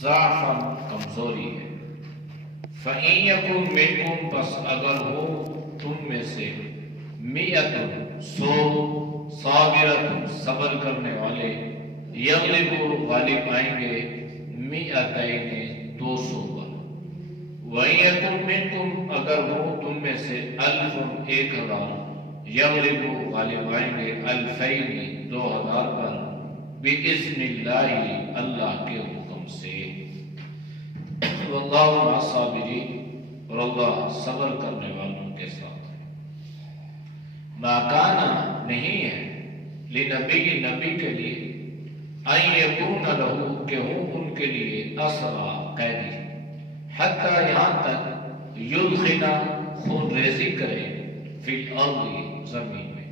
ضعفاً کمزوری ہے۔ فَإِن يَكُن مِّنكُم بس اگر ہو تم میں سے مئۃ 100 صابرۃ صبر کرنے والے یغلبوا غالب آئیں گے مئتین 200 پر۔ وَإِن يَكُن مِّنكُم اگر ہو تم میں سے 1000 1000 یغلبوا غالب آئیں گے 2000 2000 پر بِإِذْنِ اللَّهِ اللہ کے حکم سے۔ واللہ مع الصابرین اور اللہ صبر کرنے والوں کے ساتھ ہے۔ ما کان نہیں ہے لنبی نبی کے لیے ان یکون لہ کہ ہوں ان کے لیے اسرا قیدی حتی یہاں تک یدخل خون ریزی کرے فی الارض زمین میں،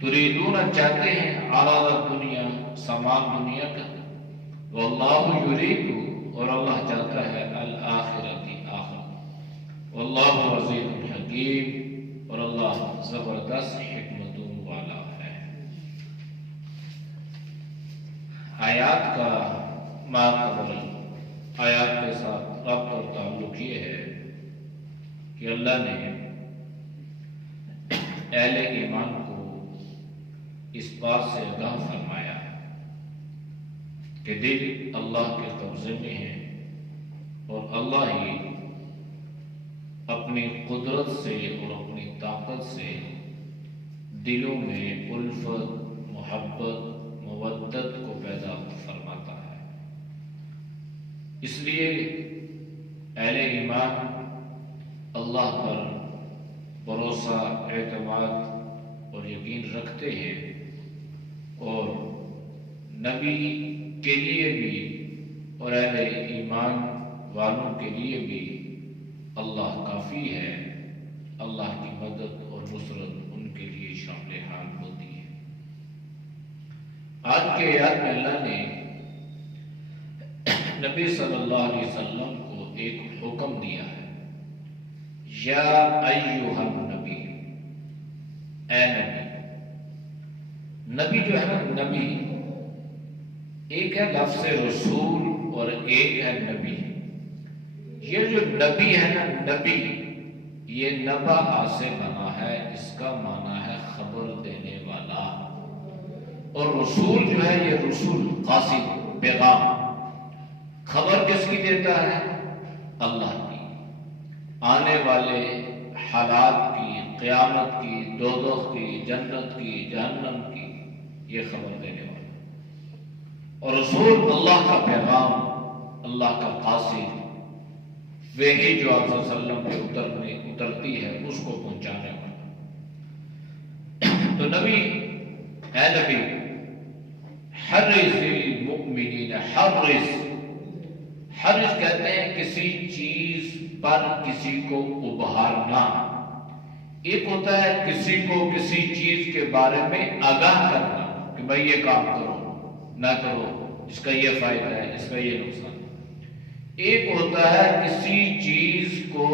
تریدون چاہتے ہیں عرض الدنیا سامان دنیا کا، واللہ یرید اور اللہ چاہتا ہے الآخرتی آخرت، واللہ عزیز حکیم اور اللہ زبردست حکمتوں والا ہے۔ آیات کا ماقبل آیات کے ساتھ ربط اور تعلق یہ ہے کہ اللہ نے اہل ایمان کو اس بات سے آگاہ فرمایا کہ دل اللہ کے قبضے میں ہے اور اللہ ہی اپنی قدرت سے اور اپنی طاقت سے دلوں میں الفت، محبت، مودت کو پیدا فرماتا ہے۔ اس لیے اہل ایمان اللہ پر بھروسہ، اعتماد اور یقین رکھتے ہیں، اور نبی کے لیے بھی اور اہل ایمان والوں کے لیے بھی اللہ کافی ہے، اللہ کی مدد اور نصرت ان کے لیے شامل حال ہوتی ہے۔ آج کے آیات میں اللہ نے نبی صلی اللہ علیہ وسلم کو ایک حکم دیا ہے، یا ایھا النبی، اے نبی۔ نبی جو ہے نا، نبی ایک ہے لفظ رسول اور ایک ہے نبی۔ یہ جو نبی ہے نا، نبی یہ نبا سے بنا ہے، اس کا معنی ہے خبر دینے والا، اور رسول جو ہے یہ رسول قاصد، پیغام، خبر کس کی دیتا ہے؟ اللہ کی، آنے والے حالات کی، قیامت کی، دوزخ کی، جنت کی، جہنم کی، یہ خبر دینے والا۔ اور رسول اللہ کا پیغام، اللہ کا قاصد، وحی جو آپ صلی اللہ علیہ وسلم پہ اترتی ہے اس کو پہنچانے والا۔ تو نبی، اے نبی، حرص المؤمنین، حرص کہتے ہیں کسی چیز پر کسی کو ابھارنا۔ ایک ہوتا ہے کسی کو کسی چیز کے بارے میں آگاہ کرنا کہ بھائی یہ کام کرو، نہ کرو، اس کا یہ فائدہ ہے، اس کا یہ نقصان۔ ایک ہوتا ہے کسی چیز کو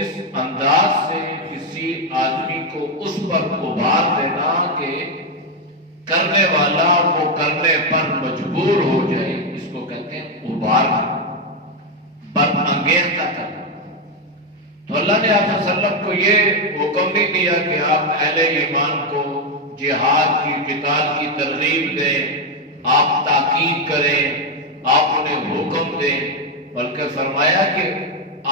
اس انداز سے کسی آدمی کو اس پر ابھار دینا کہ کرنے والا وہ کرنے پر مجبور ہو جائے، اس کو کہتے ہیں ابھارنا، برانگیختہ کرنا۔ تو اللہ نے آپ صلی اللہ علیہ وسلم کو یہ حکم نہیں دیا کہ آپ اہل ایمان کو جہاد کی، قتال کی ترغیب دیں، آپ تاکید کریں، آپ انہیں حکم دیں، بلکہ فرمایا کہ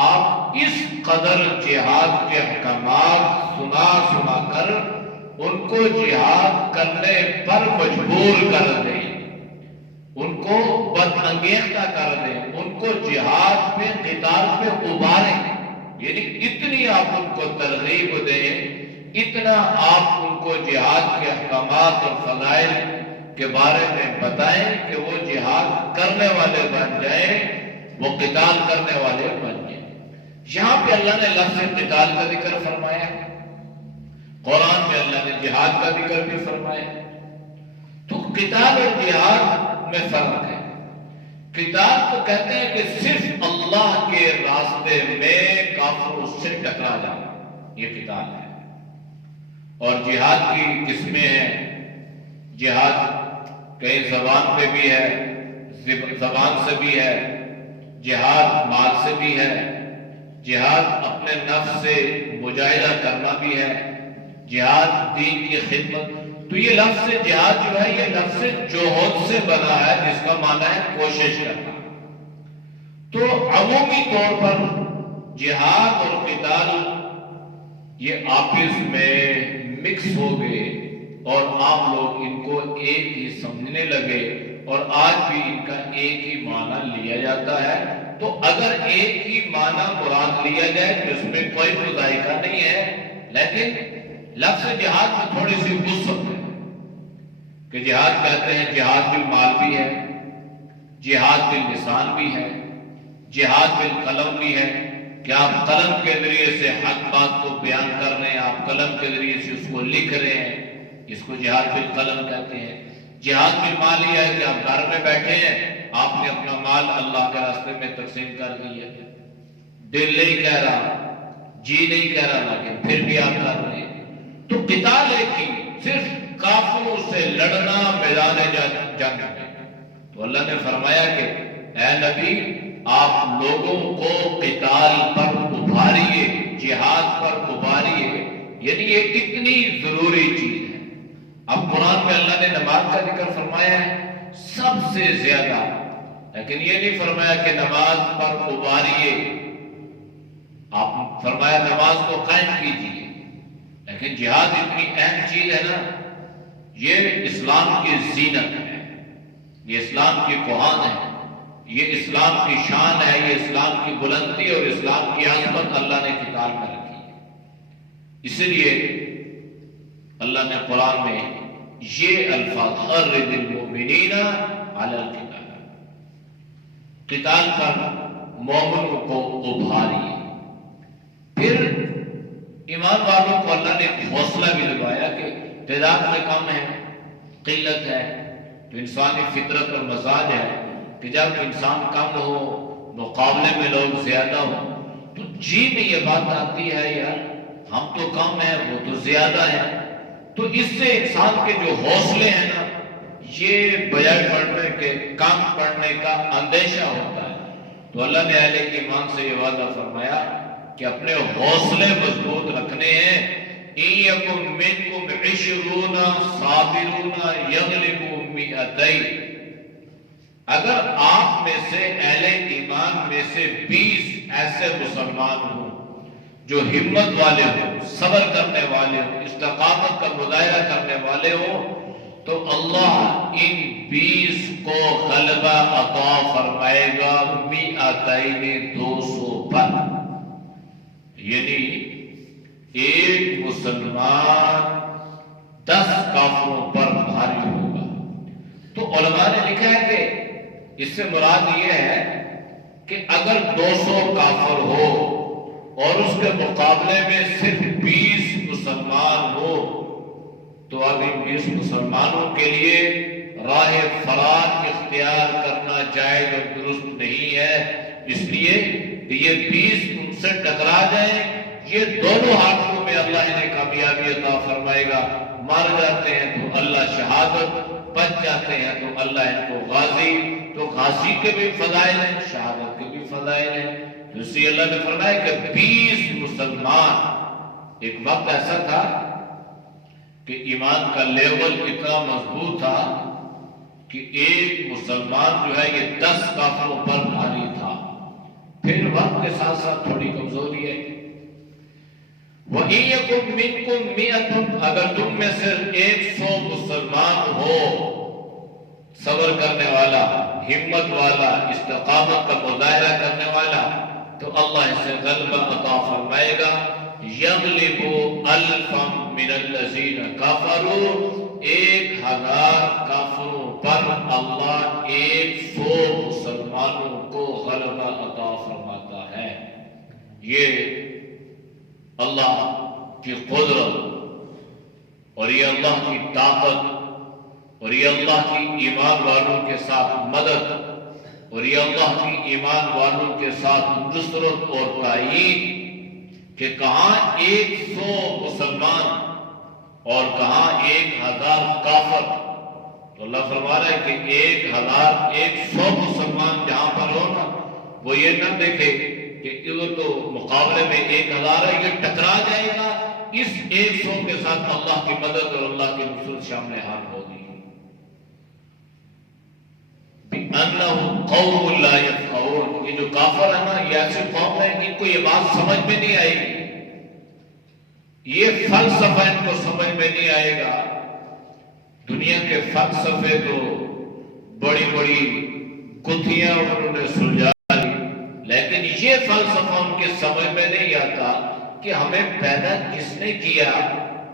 آپ اس قدر جہاد کے احکامات سنا کر ان کو جہاد کرنے پر مجبور کر دیں، ان کو برانگیختہ کر دیں، ان کو جہاد پہ، قتال پہ ابھاریں، یعنی اتنی آپ ان کو ترغیب دیں، اتنا آپ ان کو جہاد کے احکامات اور فضائل کے بارے میں بتائیں کہ وہ جہاد کرنے والے بن جائیں، وہ قتال کرنے والے بن جائیں۔ یہاں پہ اللہ نے لفظ قتال کا ذکر فرمایا، قرآن میں اللہ نے جہاد کا ذکر بھی فرمایا۔ تو قتال اور جہاد میں فرق ہے۔ قتال تو کہتے ہیں کہ صرف اللہ کے راستے میں کافروں سے ٹکرا جانا، یہ قتال ہے۔ اور جہاد کی قسمیں ہیں، جہاد کئی زبان پہ بھی ہے، زبان سے بھی ہے، جہاد مال سے بھی ہے، جہاد اپنے نفس سے مجاہدہ کرنا بھی ہے، جہاد دین کی خدمت۔ تو یہ لفظ جہاد جو ہے یہ لفظ جوہد سے بنا ہے، جس کا معنی ہے کوشش کرنا۔ تو عمومی طور پر جہاد اور قتال یہ آپس میں مکس ہو گئے اور عام لوگ ان کو ایک ہی سمجھنے لگے، اور آج بھی ان کا ایک ہی معنی لیا جاتا ہے۔ تو اگر ایک ہی معنی مراد لیا جائے تو اس میں کوئی مذائقہ نہیں ہے، لیکن لفظ جہاد میں تھوڑی سی وسعت ہے کہ جہاد کہتے ہیں جہاد بالمال بھی ہے، جہاد باللسان بھی ہے، جہاد بالقلم بھی ہے کہ آپ قلم کے ذریعے سے حق بات کو بیان کر رہے ہیں، آپ قلم کے ذریعے سے اس کو لکھ رہے ہیں، اس کو جہاد بالقلم کہتے ہیں۔ جہاد بالمال یہ ہے کہ آپ گھر میں بیٹھے ہیں، آپ نے اپنا مال اللہ کے راستے میں تقسیم کر دیا، دل نہیں کہہ رہا، جی نہیں کہہ رہا، لیکن پھر بھی آپ کر رہے ہیں۔ تو قتال ایک ہی، صرف کافروں سے لڑنا میدان جنگ میں۔ تو اللہ نے فرمایا کہ اے نبی آپ لوگوں کو قتال پر ابھاریے، جہاد پر ابھاریے، یعنی یہ کتنی ضروری چیز ہے۔ اب قرآن میں اللہ نے نماز کا ذکر فرمایا ہے سب سے زیادہ، لیکن یہ نہیں فرمایا کہ نماز پر ابھاریے، آپ فرمایا نماز کو قائم کیجیے۔ لیکن جہاد اتنی اہم چیز ہے نا، یہ اسلام کی زینت ہے، یہ اسلام کی کوہان ہے، یہ اسلام کی شان ہے، یہ اسلام کی بلندی اور اسلام کی عظمت اللہ نے کتاب میں رکھی ہے۔ اس لیے اللہ نے قرآن میں یہ الفاظ حرض المؤمنین علی القتال، قتال پر مومنوں کو ابھاریے۔ پھر ایمان والوں کو اللہ نے حوصلہ بھی دلایا کہ تعداد میں کم ہے، قلت ہے، تو انسانی فطرت اور مزاج ہے کہ جب انسان کم ہو مقابلے میں لوگ زیادہ ہو تو جی میں یہ بات آتی ہے یار ہم تو کم ہیں وہ تو زیادہ ہیں، تو اس سے انسان کے جو حوصلے ہیں نا یہ بجائے پڑھنے کے کم پڑھنے کا اندیشہ ہوتا ہے۔ تو اللہ نے اہل ایمان سے یہ وعدہ فرمایا کہ اپنے حوصلے مضبوط رکھنے ہیں۔ إِن يَكُن مِّنكُمْ 20 صَابِرُونَ يَغْلِبُوا 200، اگر آپ میں سے اہل ایمان میں سے 20 ایسے مسلمان ہوں جو ہمت والے ہوں، صبر کرنے والے ہوں، استقامت کا مظاہرہ کرنے والے ہوں، تو اللہ ان 20 کو غلبہ عطا فرمائے گا 200 پر۔ یعنی ایک مسلمان 10 کافروں پر بھاری ہوگا۔ تو علماء نے لکھا ہے کہ اس سے مراد یہ ہے کہ اگر 200 کافر ہو اور اس کے مقابلے میں صرف 20 مسلمان ہو تو اب ان 20 مسلمانوں کے لیے راہ فرار اختیار کرنا جائز اور درست نہیں ہے، اس لیے کہ یہ 20 ان سے ٹکرا جائیں، یہ دونوں حالتوں میں اللہ انہیں کامیابی عطا فرمائے گا۔ مر جاتے ہیں تو اللہ شہادت، بچ جاتے ہیں تو اللہ ان کو غازی۔ تو غازی کے بھی فضائل ہیں، شہادت کے بھی فضائل ہیں۔ تو اس لیے اللہ نے فرمایا کہ 20 مسلمان، ایک وقت ایسا تھا کہ ایمان کا لیول اتنا مضبوط تھا کہ ایک مسلمان جو ہے یہ 10 کافروں پر بھاری تھا۔ پھر وقت کے ساتھ ساتھ تھوڑی کمزوری ہے۔ وَإِن يَكُن مِّنكُم 100، اگر تم میں سے 100 مسلمان ہو، صبر کرنے والا، ہمت والا، استقامت کا مظاہرہ کرنے والا، تو اللہ اسے غلبہ عطا فرمائے گا۔ يَغْلِبُ أَلْفًا مِّنَ الَّذِينَ كَفَرُوا، 1000 کافروں پر اللہ 100 مسلمانوں کو غلبہ عطا فرماتا ہے۔ یہ اللہ کی قدرت اور یہ اللہ کی طاقت اور یہ اللہ کی ایمان والوں کے ساتھ مدد اور یہ اللہ کی ایمان والوں کے ساتھ نصرت اور تائید کہ کہاں 100 مسلمان اور کہاں 1000 کافر، تو اللہ فرما رہا ہے کہ 1,100 مسلمان جہاں پر ہو نا، وہ یہ نہ دیکھے کہ وہ تو مقابلے میں 1,000 ہے، یہ ٹکرا جائے گا، اس 100 کے ساتھ اللہ کی مدد اور اللہ کی نصرت شامل حال ہوگی۔ بِأَنَّهُمْ قَوْمٌ لَا يَفْقَهُونَ، یہ جو کافر ہے نا، یہ ایسی قوم ہے ان کو یہ بات سمجھ میں نہیں آئے گی، یہ فلسفہ ان کو سمجھ میں نہیں آئے گا۔ دنیا کے فلسفے تو بڑی بڑی گتھیاں انہوں نے سلجھا لی، لیکن یہ فلسفہ ان کے سمجھ میں نہیں آتا کہ ہمیں پیدا کس نے کیا،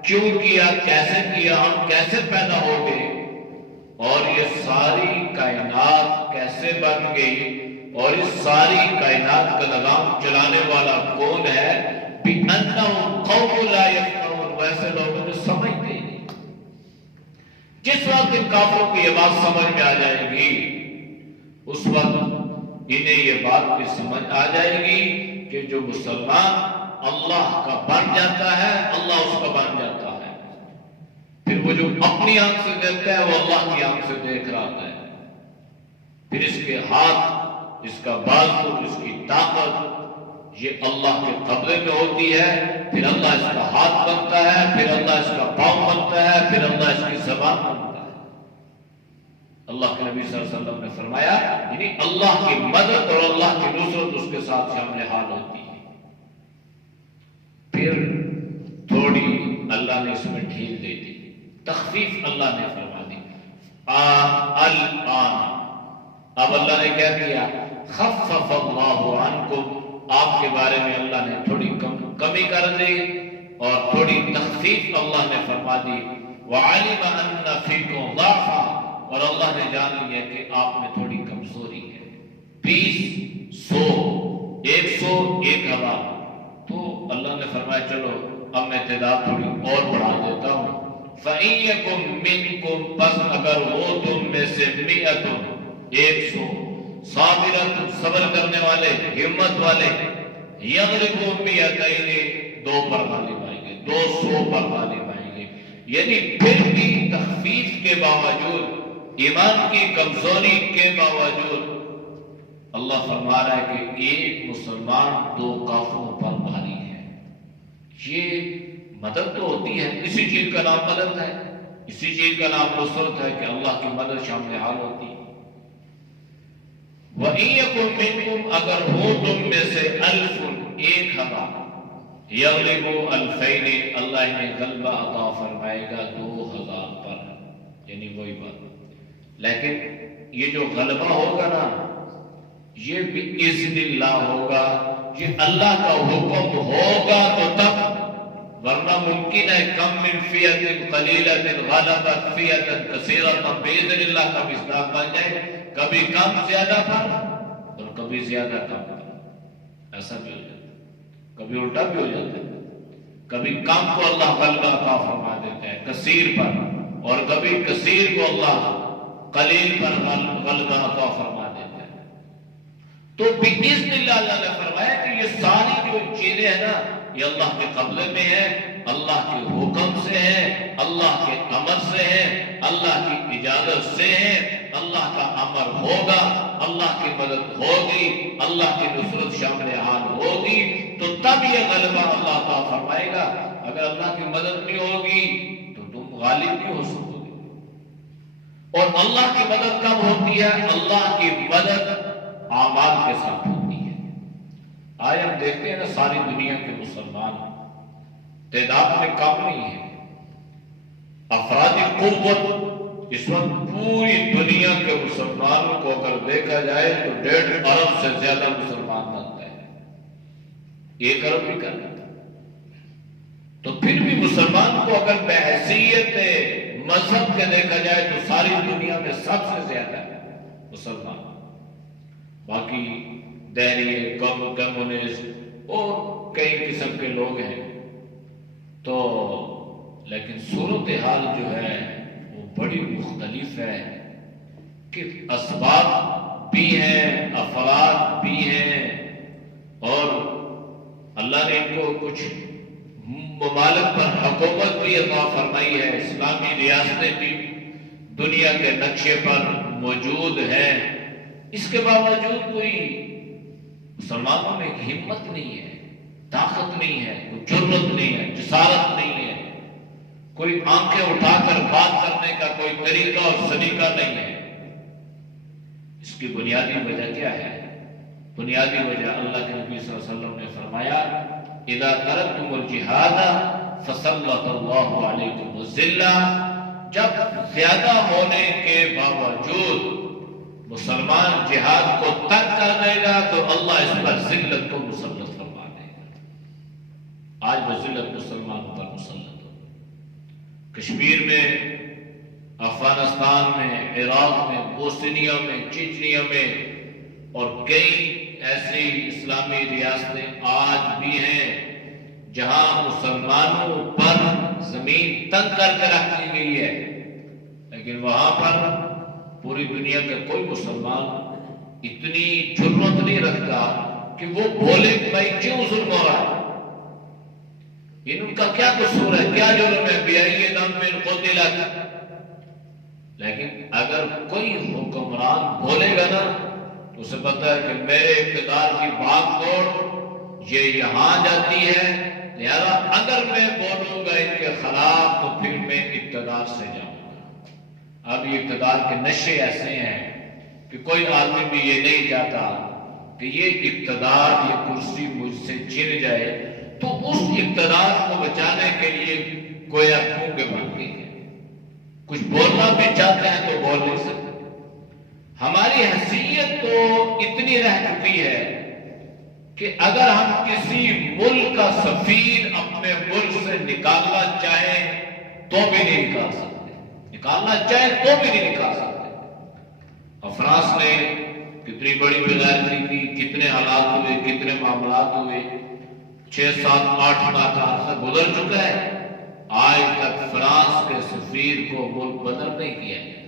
کیوں کیا، کیسے کیا، ہم کیسے پیدا ہو گئے، اور یہ ساری کائنات کیسے بن گئی، اور اس ساری کائنات کا لگام چلانے والا کون ہے۔ بِأَنَّهُمْ قَوْمٌ لَا يَفْقَهُونَ، ویسے لوگوں نے سمجھتے ہی نہیں۔ جس وقت ان کافروں کو یہ بات سمجھ میں آ جائے گی، اس وقت انہیں یہ بات بھی سمجھ آ جائے گی کہ جو مسلمان اللہ کا بن جاتا ہے، اللہ اس کا بن جاتا ہے، پھر وہ جو اپنی آنکھ سے دیکھتا ہے وہ اللہ کی آنکھ سے دیکھ رہا ہے، پھر اس کے ہاتھ، اس کا بازو، اس کی طاقت یہ اللہ کے قبضے میں ہوتی ہے، پھر اللہ اس کا ہاتھ بنتا ہے، پھر اللہ اس کا پاؤں بنتا ہے، پھر اللہ اس کی زبان بنتا ہے۔ اللہ کے نبی صلی اللہ علیہ وسلم نے فرمایا یعنی اللہ کی مدد اور اللہ کی نصرت اس کے ساتھ شامل حال ہوتی ہے۔ پھر تھوڑی اللہ نے اس میں ڈھیل دے دی، تخفیف اللہ نے فرما دی۔ الآن، اب اللہ نے کیا کیا، خفف اللہ عنکم، آپ کے بارے میں اللہ نے تھوڑی کمی کر دی اور تھوڑی تخفیف اللہ نے فرما دی۔ وَعَلِمَ أَنَّ فِيكُمْ ضَعْفًا، اور اللہ نے جان لیا کہ آپ میں تھوڑی کمزوری ہے۔ 20، 100، 100، 1,000، تو اللہ نے فرمایا چلو اب میں تعداد تھوڑی اور بڑھا دیتا ہوں۔ فَإِن يَكُن مِّنكُمْ، پس اگر ہو تم میں سے 100، صابرۃ، صبر کرنے والے، ہمت والے، یغلبوا 200، 2 پر غالب آئیں گے، 200 پر غالب آئیں گے۔ یعنی پھر بھی تخفیف کے باوجود، ایمان کی کمزوری کے باوجود اللہ فرما رہا ہے کہ ایک مسلمان 2 کافروں پر بھاری ہے۔ یہ مدد تو ہوتی ہے، اسی چیز کا نام مدد ہے، اسی چیز کا نام نصرت ہے کہ اللہ کی مدد شامل حال ہوتی ہے۔ وَإِن يَكُن مِّنكُمْ، اگر ہو تم میں سے 1,000، یغلبوا 2,000، اللہ انہیں غلبہ عطا فرمائے گا 2,000 پر، یعنی وہی بات۔ لیکن یہ جو غلبہ ہوگا نا، یہ بِإِذْنِ اللہ ہوگا، یہ اللہ کا حکم ہوگا تو تب، ورنہ ممکن ہے کم من فئۃ قلیلۃ غلبت فئۃ کثیرۃ بإذن اللہ کا مصداق بن جائے، کبھی کم زیادہ پر اور کبھی زیادہ کم پر، ایسا بھی ہو جاتا ہے، کبھی الٹا بھی ہو جاتا ہے، کبھی کم کو اللہ غلبہ عطا فرما دیتا ہے کثیر پر، اور کبھی کثیر کو اللہ قلیل پر غلبہ عطا فرما دیتا ہے۔ تو بِإِذْنِ اللہ نے فرمایا کہ یہ ساری جو چیزیں ہیں نا، یہ اللہ کے قبضے میں ہے، اللہ کے حکم سے ہے، اللہ کے امر سے ہے، اللہ کی اجازت سے ہے، اللہ کا امر ہوگا، اللہ کی مدد ہوگی، اللہ کی نصرت شامل حال ہوگی، تو تب یہ غلبہ اللہ عطا فرمائے گا۔ اگر اللہ کی مدد نہیں ہوگی تو تم غالب نہیں ہو سکو گے۔ اور اللہ کی مدد کب ہوتی ہے؟ اللہ کی مدد اعمال کے ساتھ ہوتی ہے۔ آج ہم دیکھتے ہیں نا، ساری دنیا کے مسلمان تعداد میں کم نہیں ہے، افرادی قوت اس وقت پوری دنیا کے مسلمانوں کو اگر دیکھا جائے تو 1.5 ارب سے زیادہ مسلمان بنتا ہے، 1 ارب بھی کر لیتا۔ تو پھر بھی مسلمان کو اگر بحیثیت مذہب کے دیکھا جائے تو ساری دنیا میں سب سے زیادہ ہے مسلمان، باقی دہریے، کمیونسٹ اور کئی قسم کے لوگ ہیں۔ تو لیکن صورتحال جو ہے وہ بڑی مختلف ہے کہ اسباب بھی ہیں، افراد بھی ہیں، اور اللہ نے ان کو کچھ ممالک پر حکومت بھی عطا فرمائی ہے، اسلامی ریاستیں بھی دنیا کے نقشے پر موجود ہیں، اس کے باوجود کوئی مسلمانوں میں ایک ہمت نہیں ہے، طاقت نہیں ہے، کوئی جرت نہیں ہے، جسارت نہیں ہے، کوئی آنکھیں اٹھا کر بات کرنے کا کوئی طریقہ اور سلیقہ نہیں ہے۔ اس کی بنیادی وجہ کیا ہے؟ بنیادی وجہ اللہ کے نبی صلی اللہ علیہ وسلم نے فرمایا اذا ترکتم الجہاد فسلط اللہ علیکم الذلہ، جب زیادہ ہونے کے باوجود مسلمان جہاد کو ترک کر دے گا تو اللہ اس پر ذلت کو مسلط فرما دے گا۔ آج وہ ذلت مسلمانوں پر مسلط ہو، کشمیر میں، افغانستان میں، عراق میں، بوسنیا میں، چچنیا میں اور کئی ایسی اسلامی ریاستیں آج بھی ہیں جہاں مسلمانوں پر زمین تنگ کر کے رکھ دی گئی ہے، لیکن وہاں پر پوری دنیا کا کوئی مسلمان اتنی جرات نہیں رکھتا کہ وہ بولے کہ بھائی کیوں ظلم ہو رہا ہے، ان کا کیا قصور ہے، کیا جرم ہے، بیائی دم میں قتل۔ لیکن اگر کوئی حکمران بولے گا نا تو اسے پتہ ہے کہ میرے اقتدار کی بھاگ دوڑ یہ یہاں جاتی ہے، لہذا اگر میں بولوں گا ان کے خلاف تو پھر میں اقتدار سے جاؤں گا۔ اب یہ اقتدار کے نشے ایسے ہیں کہ کوئی آدمی بھی یہ نہیں چاہتا کہ یہ اقتدار، یہ کرسی مجھ سے چھن جائے، تو اس اقتدار کو بچانے کے لیے گویا پھونکے بن گئی ہے، کچھ بولنا بھی چاہتے ہیں تو بول نہیں سکتے۔ ہماری حیثیت تو اتنی رہ چکی ہے کہ اگر ہم کسی ملک کا سفیر اپنے ملک سے نکالنا چاہیں تو بھی نہیں نکال سکتے، نکالنا چاہیں تو بھی نہیں نکال سکتے۔ اور فرانس نے کتنی بڑی بغیرتی کی، کتنے حالات ہوئے، کتنے معاملات ہوئے، 6-7-8 ماہ کا عرصہ گزر چکا ہے، آج تک فرانس کے سفیر کو ملک بدل نہیں کیا ہے۔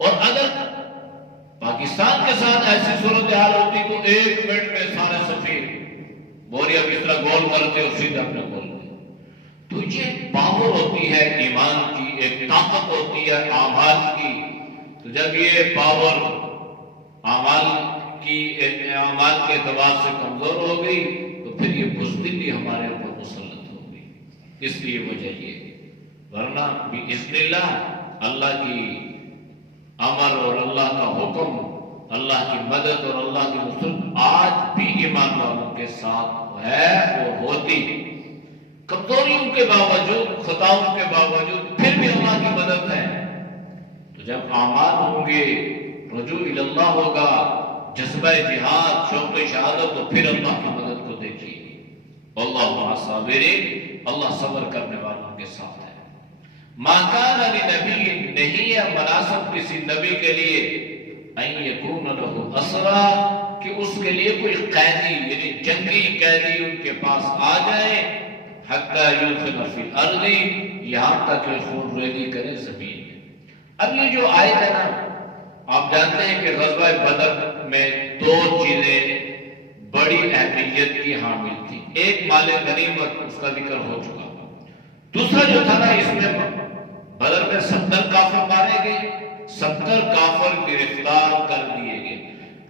اور اگر پاکستان کے ساتھ ایسی صورتحال ہوتی تو 1 منٹ میں سارے سفیر بوریا کی طرح گول کرتے اور سیدھا اپنے گول میں۔ تو یہ پاور ہوتی ہے ایمان کی، ایک طاقت ہوتی ہے اعمال کی۔ تو جب یہ پاور اعمال کے اعتبار سے کمزور ہو گئی تو پھر یہ بزدلی ہمارے اوپر مسلط ہو گئی۔ اس لیے وجہ یہ، ورنہ باذن اللہ کی امر اور اللہ کا حکم، اللہ کی مدد اور اللہ کی نصرت آج بھی ایمان والوں کے ساتھ ہے اور ہوتی، کمزوریوں کے باوجود، خطاؤں کے باوجود پھر بھی اللہ کی مدد ہے۔ تو جب اعمال ہوں گے، رجوع اللہ ہوگا، جذبہ جہاد، شوق شہادت، تو پھر اللہ کی مدد کو دیکھیے۔ اللہ مع الصابرین، اللہ صبر کرنے والوں کے ساتھ ہے۔ ما کان لنبی، نہیں ہے مناسب کسی نبی کے لیے، ان یکون لہ اسرا، کہ اس کے لیے کوئی قیدی یعنی جنگی قیدی ان کے پاس آ جائے، حتی یدخل فی الارض، یہاں تک کہ خون ریزی کرے زمین میں۔ اب یہ جو آیت ہے نا، آپ جانتے ہیں کہ غزوہ بدر میں 2 چیزیں بڑی اہمیت کی حامل تھی۔ ایک مال غنیمت، اس کا ذکر ہو چکا، دوسرا جو تھا نا، اس میں بدر میں 70 کافر مارے گئے، 70 کافر گرفتار کر دیے گئے۔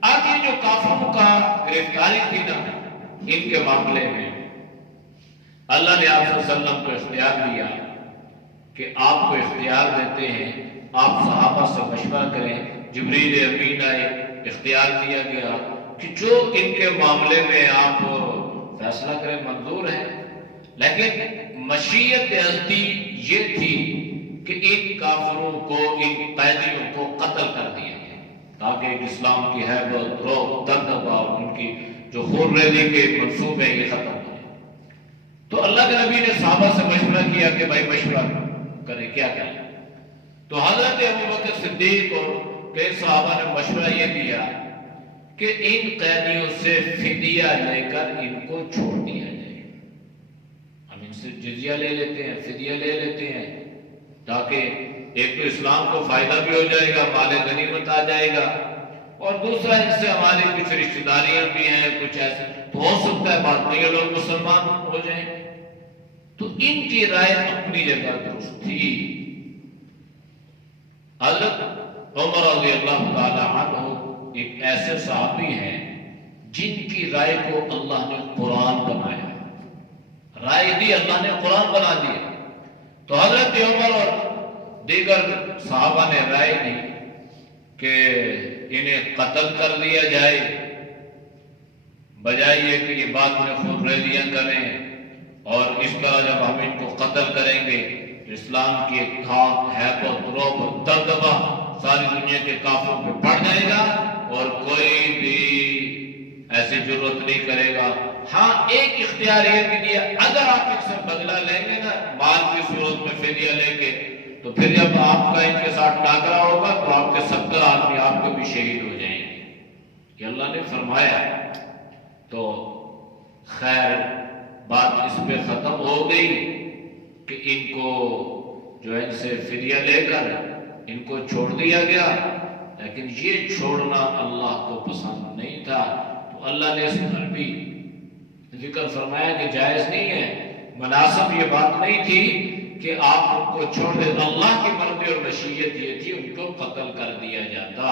آگے جو کافروں کا گرفتاری تھی نا، ان کے معاملے میں اللہ نے آپ صلی اللہ علیہ وسلم کو اختیار دیا کہ آپ کو اختیار دیتے ہیں، آپ صحابہ سے مشورہ کریں۔ جبریل امین آئے، اختیار دیا گیا کہ جو ان کے معاملے میں آپ فیصلہ کریں منظور ہے، لیکن مشیت ازدی یہ تھی کہ ان کافروں کو، ان قیدیوں کو قتل کر دیا گیا تاکہ اسلام کی ہیبت، رعب، دبدبہ اور ان کی جو خون ریزی کے منصوبے ہیں یہ ختم ہو جائے۔ تو اللہ کے نبی نے صحابہ سے مشورہ کیا کہ بھائی مشورہ کریں، کیا کریں؟ تو حضرت ابوبکر صدیق اور کئی صحابہ نے مشورہ یہ دیا کہ ان قیدیوں سے فدیہ لے کر ان کو چھوڑ دیا جائے، ہم ان سے جزیہ لے لیتے ہیں، فدیہ لے لیتے ہیں، تاکہ ایک تو اسلام کو فائدہ بھی ہو جائے گا، مال غنیمت آ جائے گا، اور دوسرا ان سے ہماری کچھ رشتہ داریاں بھی ہیں، کچھ ایسے تو ہو سکتا ہے بعد میں یہ لوگ مسلمان ہو جائیں۔ تو ان کی رائے اپنی جگہ درست تھی، حضرت عمر رضی اللہ تعالی عنہ ایک ایسے صحابی ہیں جن کی رائے کو اللہ نے قرآن بنایا، رائے دی اللہ نے قرآن بنا دیا۔ تو حضرت عمر اور دیگر صحابہ نے رائے دی کہ انہیں قتل کر دیا جائے، بجائے یہ کہ یہ بعد میں خود ریزیاں کریں، اور اس طرح جب ہم ان کو قتل کریں گے تو اسلام کی ایک کھاک ہیبت رعب اور دبدبہ ساری دنیا کے کافروں پہ پڑ جائے گا اور کوئی بھی ایسی ضرورت نہیں کرے گا۔ ہاں ایک اختیار یہ بھی دیا، اگر آپ ان سے بدلہ لیں گے نا مال کی صورت میں فدیہ لیں گے، تو پھر جب آپ کا ان کے ساتھ ٹاکرا ہوگا تو آپ کے 70 آدمی آپ کے بھی شہید ہو جائیں گے، یہ اللہ نے فرمایا۔ تو خیر بات اس پہ ختم ہو گئی کہ ان کو جو ہے ان سے فدیہ لے کر ان کو چھوڑ دیا گیا، لیکن یہ چھوڑنا اللہ کو پسند نہیں تھا، تو اللہ نے اس پر بھی ذکر فرمایا کہ جائز نہیں ہے، مناسب یہ بات نہیں تھی کہ آپ ان کو چھوڑ دیں۔ اللہ کی مرضی اور مشیت یہ تھی ان کو قتل کر دیا جاتا،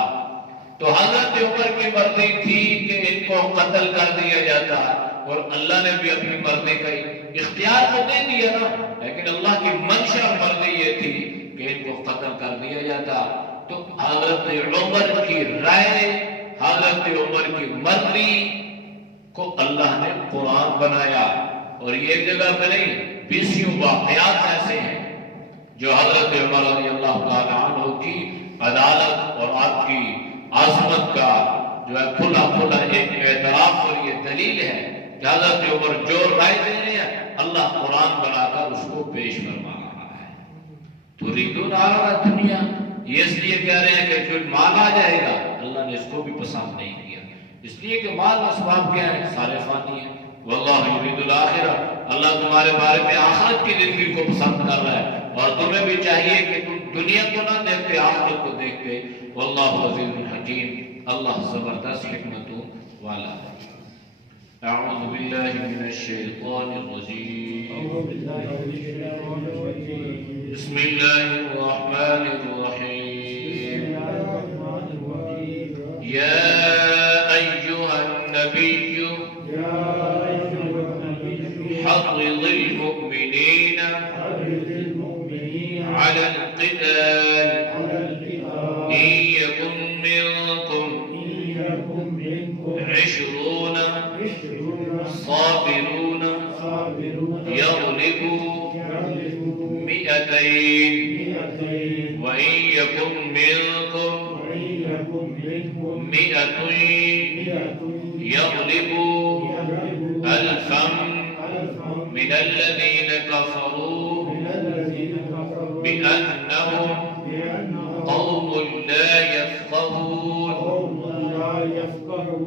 تو حضرت عمر کی مرضی تھی کہ ان کو قتل کر دیا جاتا، اور اللہ نے بھی اپنی مرضی کا اختیار تو دے دیا نا، لیکن اللہ کی منشا اور مرضی یہ تھی کہ ان کو قتل کر دیا جاتا۔ تو حضرت عمر کی رائے، حضرت عمر کی مرضی کو اللہ نے قرآن بنایا، اور یہ ایک جگہ پہ نہیں، 20 واقعات ایسے ہیں جو حضرت عمر رضی اللہ تعالی عنہ کی عدالت اور آپ کی عظمت کا جو ہے کھلا کھلا ایک اعتراف اور یہ دلیل ہے کہ حضرت عمر جو رائے دے رہے ہیں اللہ قرآن بنا کر اس کو پیش فرما رہا ہے۔ تريدون عرض دنیا، یہ اس لیے کہہ رہے ہیں کہ جو مال آ جائے گا، اللہ نے اس کو بھی پسند نہیں کیا، اس لیے کہ مال اسباب کیا ہیں، سارے فانی ہیں۔ واللہ یرید الآخرہ، اللہ تمہارے بارے میں آخرت کی زندگی کو پسند کر رہا ہے، اور تمہیں بھی چاہیے کہ تم دنیا کو نہ دیکھتے آخرت کو دیکھتے۔ واللہ عزیز الحکیم، اللہ زبردست حکمتوں والا ہے۔ اعوذ باللہ من الشیطان الرجیم، بسم اللہ الرحمن الرحیم، یا ایہا النبی حرض المؤمنین على القتال إن يكن منكم 20 صابرون يغلبوا 200 وإن يكن منكم 100 يغلبوا 1000 من الذين كفروا بأنهم قوم لا يفقهون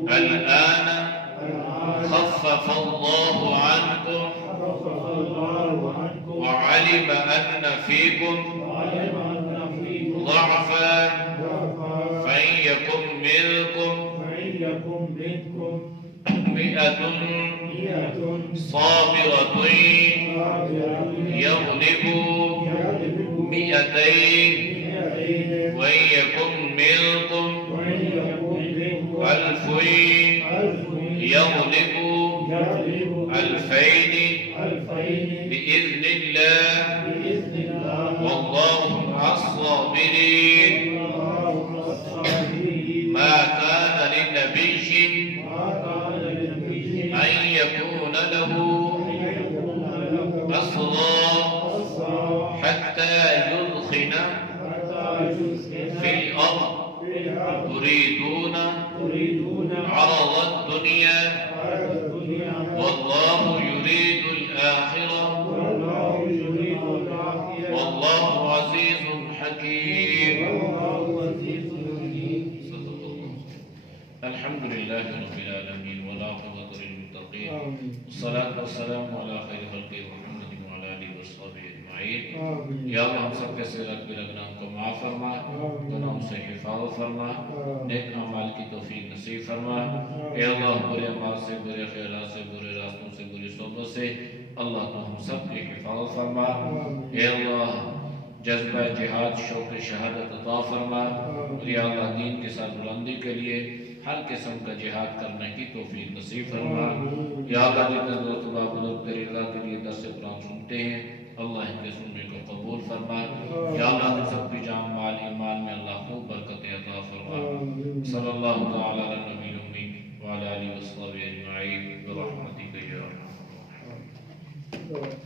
الآن خفف الله عنكم وعلم أن فيكم ضعفا فإن يكن منكم 100 صابرة يغلبوا 200 وإن يكن منكم 1000 يغلبوا 2000 بإذن الله والله مع الصابرين ما كان لنبي أن يكون له أسرى حتى يثخن في الأرض تريدون عرض الدنيا والله يريد الآخرة والله عزيز حكيم۔ الحمد لله رب العالمين والعاقبة للمتقين والصلاة والسلام على خير خلقه محمد وعلى آله وصحبه أجمعين۔ یا اللہ ہم سب کے صغائر گناہوں کو معاف فرما، گناہوں سے حفاظت فرما، نیک اعمال کی توفیق نصیب فرما۔ اے اللہ برے اعمال سے، برے خیالات سے، برے راستوں سے، بری صحبت سے اللہ تو ہم سب کی حفاظت فرما۔ اے اللہ جذبہ جہاد شوق شہادت عطا فرما، اور یا اللہ دین کے ساتھ بلندی کے لیے ہر قسم کا جہاد کرنے کی توفیق نصیب فرما۔ یا اللہ جتنے دوست بزرگ تیری رضا کے لیے درس قرآن سنتے ہیں، اللہ ان کے سننے کو قبول فرما۔ یا اللہ ہم سب کی جان مال ایمان میں اللہ خوب برکت عطا فرما۔ صلی اللہ تعالی علی نبی امی وعلی آلہ وصحبہ اجمعین برحمتک یا ارحم الراحمین۔